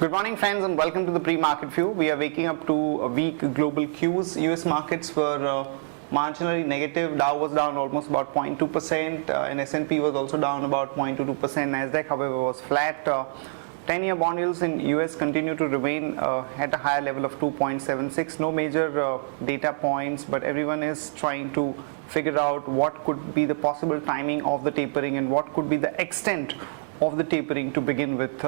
Good morning friends and welcome to the pre-market view. We are waking up to a weak global cues. US markets were marginally negative. Dow was down almost about 0.2% and S&P was also down about 0.22%. Nasdaq however was flat. 10-year bond yields in US continue to remain at a higher level of 2.76. No major data points, but everyone is trying to figure out what could be the possible timing of the tapering and what could be the extent of the tapering to begin with,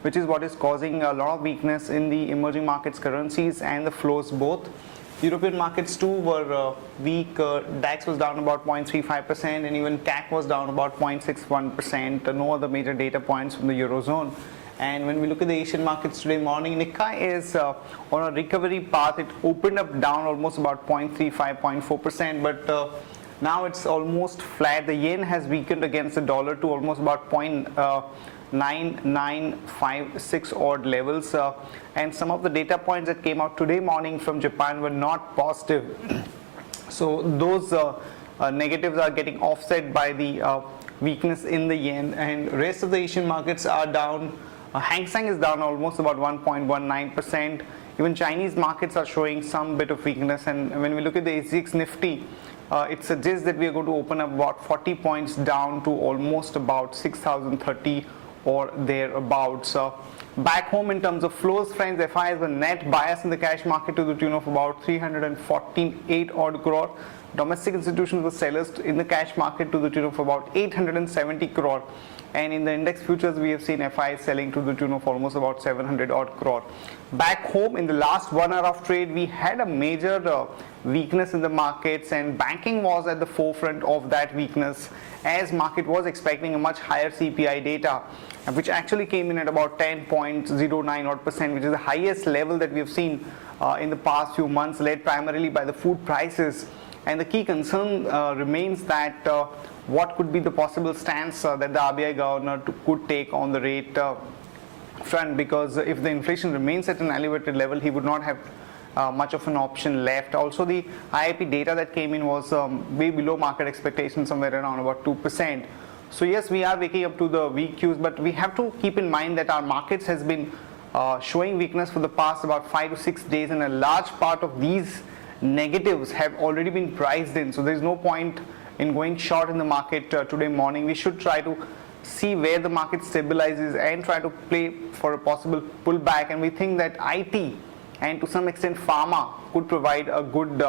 which is what is causing a lot of weakness in the emerging markets currencies and the flows both. European markets too were weak. DAX was down about 0.35% and even CAC was down about 0.61%. No other major data points from the Eurozone. And when we look at the Asian markets today morning, Nikkei is on a recovery path. It opened up down almost about 0.35, 0.4%, but now it's almost flat. The yen has weakened against the dollar to almost about 0.9956 odd levels. And some of the data points that came out today morning from Japan were not positive. So those negatives are getting offset by the weakness in the yen, and rest of the Asian markets are down. Hang Seng is down almost about 1.19%. Even Chinese markets are showing some bit of weakness, and when we look at the SGX Nifty, it suggests that we are going to open up about 40 points down to almost about 6,030 or thereabouts. Back home in terms of flows, friends, FIs were net bias in the cash market to the tune of about 348 odd crore. Domestic institutions were sellers in the cash market to the tune of about 870 crore. And in the index futures, we have seen FIs selling to the tune of almost about 700 odd crore. Back home in the last 1 hour of trade, we had a major weakness in the markets, and banking was at the forefront of that weakness as market was expecting a much higher CPI data, which actually came in at about 10.09 odd percent, which is the highest level that we have seen in the past few months, led primarily by the food prices. And the key concern remains that what could be the possible stance that the RBI governor could take on the rate front, because if the inflation remains at an elevated level, he would not have much of an option left. Also, the IIP data that came in was way below market expectations, somewhere around about 2%. So yes, we are waking up to the weak cues, but we have to keep in mind that our markets has been showing weakness for the past about 5 to 6 days, and a large part of these negatives have already been priced in. So there is no point in going short in the market today morning. We should try to see where the market stabilizes and try to play for a possible pullback. And we think that IT and to some extent pharma could provide a good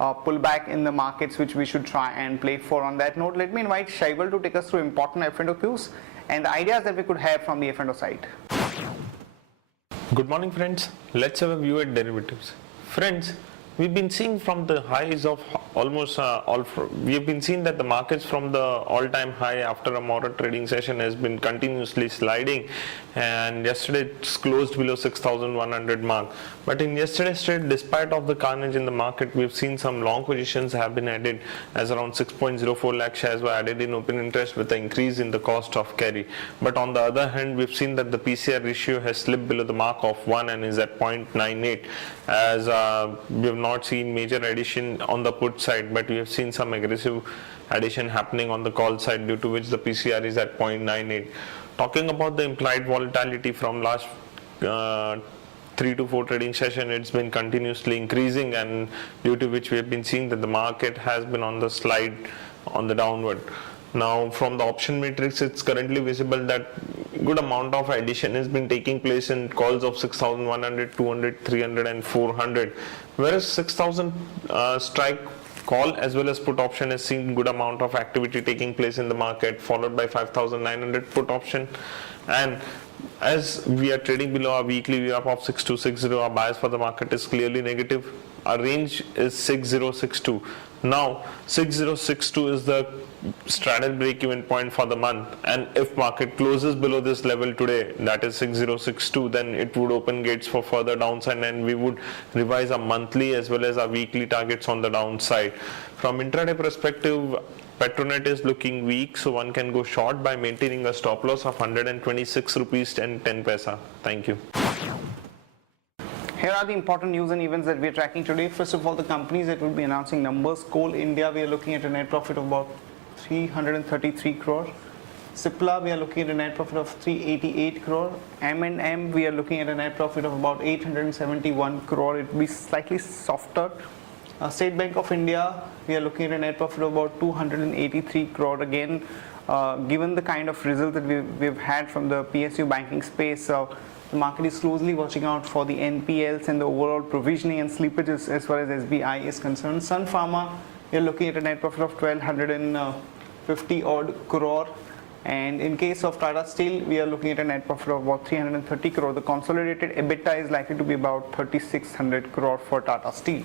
pullback in the markets, which we should try and play for. On that note, let me invite Shaival to take us through important F&O cues and the ideas that we could have from the F&O side. Good morning friends, let's have a view at derivatives. Friends, we've been seeing from the highs of almost we have been seeing that the markets from the all-time high after a moderate trading session has been continuously sliding, and yesterday it's closed below 6,100 mark. But in yesterday's trade, despite of the carnage in the market, we've seen some long positions have been added, as around 6.04 lakh shares were added in open interest with the increase in the cost of carry. But on the other hand, we've seen that the PCR ratio has slipped below the mark of 1 and is at 0.98, as we have not seen major addition on the put side, but we have seen some aggressive addition happening on the call side, due to which the PCR is at 0.98. Talking about the implied volatility from last 3 to 4 trading session, it's been continuously increasing, and due to which we have been seeing that the market has been on the slide on the downward. Now from the option matrix, it's currently visible that good amount of addition has been taking place in calls of 6,100, 200, 300 and 400, whereas 6,000 strike call as well as put option has seen good amount of activity taking place in the market, followed by 5,900 put option. And as we are trading below our weekly VWAP of 6260, our bias for the market is clearly negative. Our range is 6062. Now 6062 is the straddle break-even point for the month, and if market closes below this level today, that is 6062, then it would open gates for further downside, and we would revise our monthly as well as our weekly targets on the downside. From intraday perspective, Petronet is looking weak, so one can go short by maintaining a stop loss of 126 rupees and 10 paisa. Thank you. Here are the important news and events that we are tracking today. First of all, the companies that will be announcing numbers. Coal India, we are looking at a net profit of about 333 crore. Cipla, we are looking at a net profit of 388 crore. M&M, we are looking at a net profit of about 871 crore. It will be slightly softer. State Bank of India, we are looking at a net profit of about 283 crore. Again, given the kind of result that we've had from the PSU banking space, the market is closely watching out for the NPLs and the overall provisioning and slippages as far as SBI is concerned. Sun Pharma, we are looking at a net profit of 1250 odd crore. And in case of Tata Steel, we are looking at a net profit of about 330 crore. The consolidated EBITDA is likely to be about 3600 crore for Tata Steel.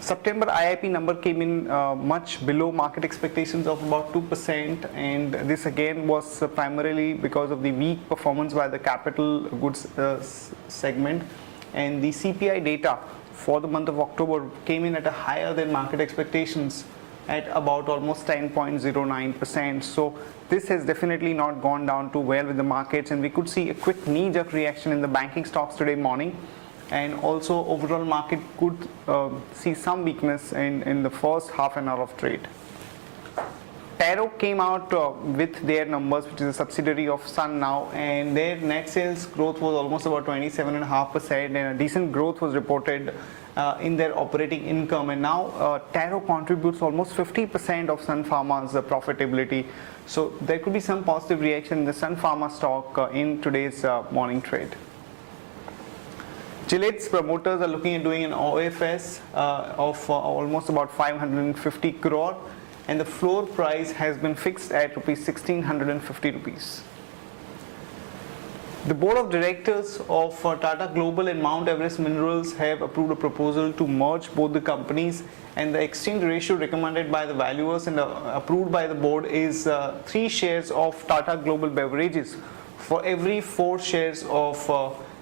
September IIP number came in much below market expectations of about 2%, and this again was primarily because of the weak performance by the capital goods segment. And the CPI data for the month of October came in at a higher than market expectations at about almost 10.09%. So this has definitely not gone down too well with the markets, and we could see a quick knee-jerk reaction in the banking stocks today morning. And also overall market could see some weakness in the first half an hour of trade. Taro came out with their numbers, which is a subsidiary of Sun now, and their net sales growth was almost about 27.5%, and a decent growth was reported in their operating income. And now Taro contributes almost 50% of Sun Pharma's profitability. So there could be some positive reaction in the Sun Pharma stock in today's morning trade. Gillette's promoters are looking at doing an OFS of almost about 550 crore, and the floor price has been fixed at ₹1650 rupees. The board of directors of Tata Global and Mount Everest Minerals have approved a proposal to merge both the companies, and the exchange ratio recommended by the valuers and approved by the board is 3 shares of Tata Global Beverages for every 4 shares of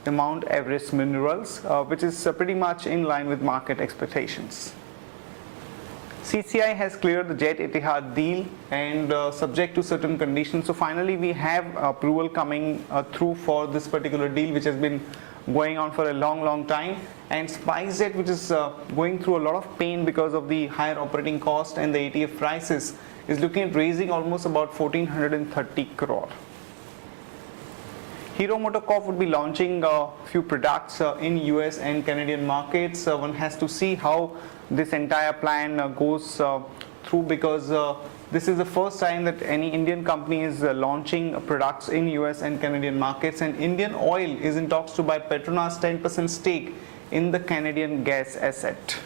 the Mount Everest Minerals, which is pretty much in line with market expectations. CCI has cleared the Jet Etihad deal and subject to certain conditions. So finally we have approval coming through for this particular deal, which has been going on for a long time. And SpiceJet, which is going through a lot of pain because of the higher operating cost and the ATF prices, is looking at raising almost about 1430 crore. Hero MotoCorp would be launching a few products in US and Canadian markets. One has to see how this entire plan goes through, because this is the first time that any Indian company is launching products in US and Canadian markets, and Indian Oil is in talks to buy Petronas 10% stake in the Canadian gas asset.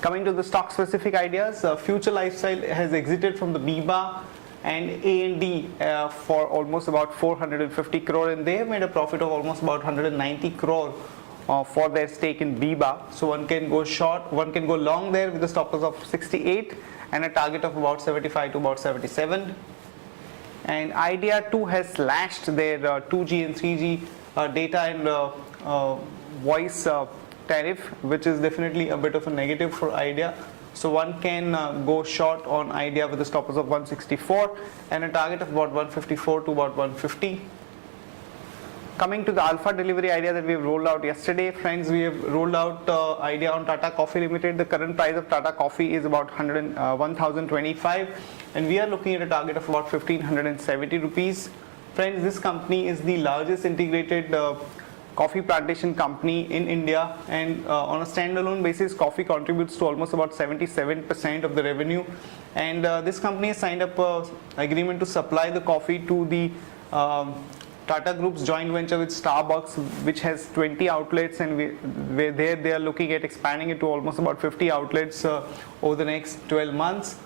Coming to the stock specific ideas, Future Lifestyle has exited from the BIBA and A&D for almost about 450 crore, and they have made a profit of almost about 190 crore for their stake in BIBA. So one can go short, one can go long there with a stop loss of 68 and a target of about 75 to about 77. And Idea too has slashed their 2G and 3G data and voice tariff, which is definitely a bit of a negative for Idea. So one can go short on Idea with a stop loss of 164 and a target of about 154 to about 150. Coming to the Alpha Delivery idea that we have rolled out yesterday, friends, we have rolled out idea on Tata Coffee Limited. The current price of Tata Coffee is about 1,025, and we are looking at a target of about 1,570 rupees. Friends, this company is the largest integrated coffee plantation company in India, and on a standalone basis, coffee contributes to almost about 77% of the revenue. And this company has signed up an agreement to supply the coffee to the Tata Group's joint venture with Starbucks, which has 20 outlets, and they are looking at expanding it to almost about 50 outlets over the next 12 months.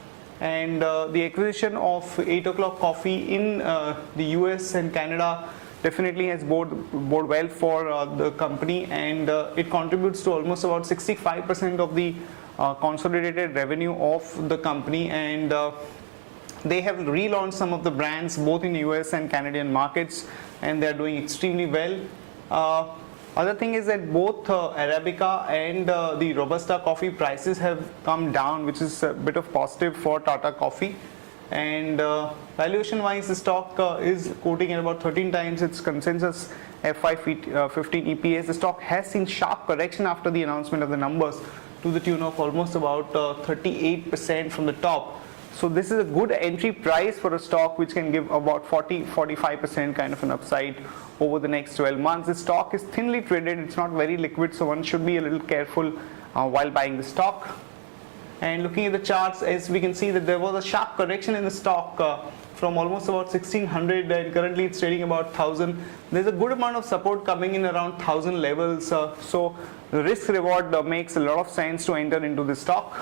And the acquisition of 8 O'Clock Coffee in the US and Canada definitely has bode well for the company, and it contributes to almost about 65% of the consolidated revenue of the company. And they have relaunched some of the brands both in US and Canadian markets, and they are doing extremely well. Other thing is that both Arabica and the Robusta coffee prices have come down, which is a bit of positive for Tata Coffee. And valuation wise, the stock is quoting at about 13 times its consensus FY15 EPS. The stock has seen sharp correction after the announcement of the numbers to the tune of almost about 38% from the top. So this is a good entry price for a stock which can give about 40-45% kind of an upside over the next 12 months. The stock is thinly traded, it's not very liquid, so one should be a little careful while buying the stock. And looking at the charts, as we can see that there was a sharp correction in the stock from almost about 1600 and currently it's trading about 1000. There's a good amount of support coming in around 1000 levels, so the risk reward makes a lot of sense to enter into the stock.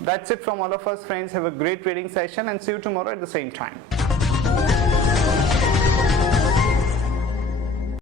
That's it from all of us, friends. Have a great trading session and see you tomorrow at the same time.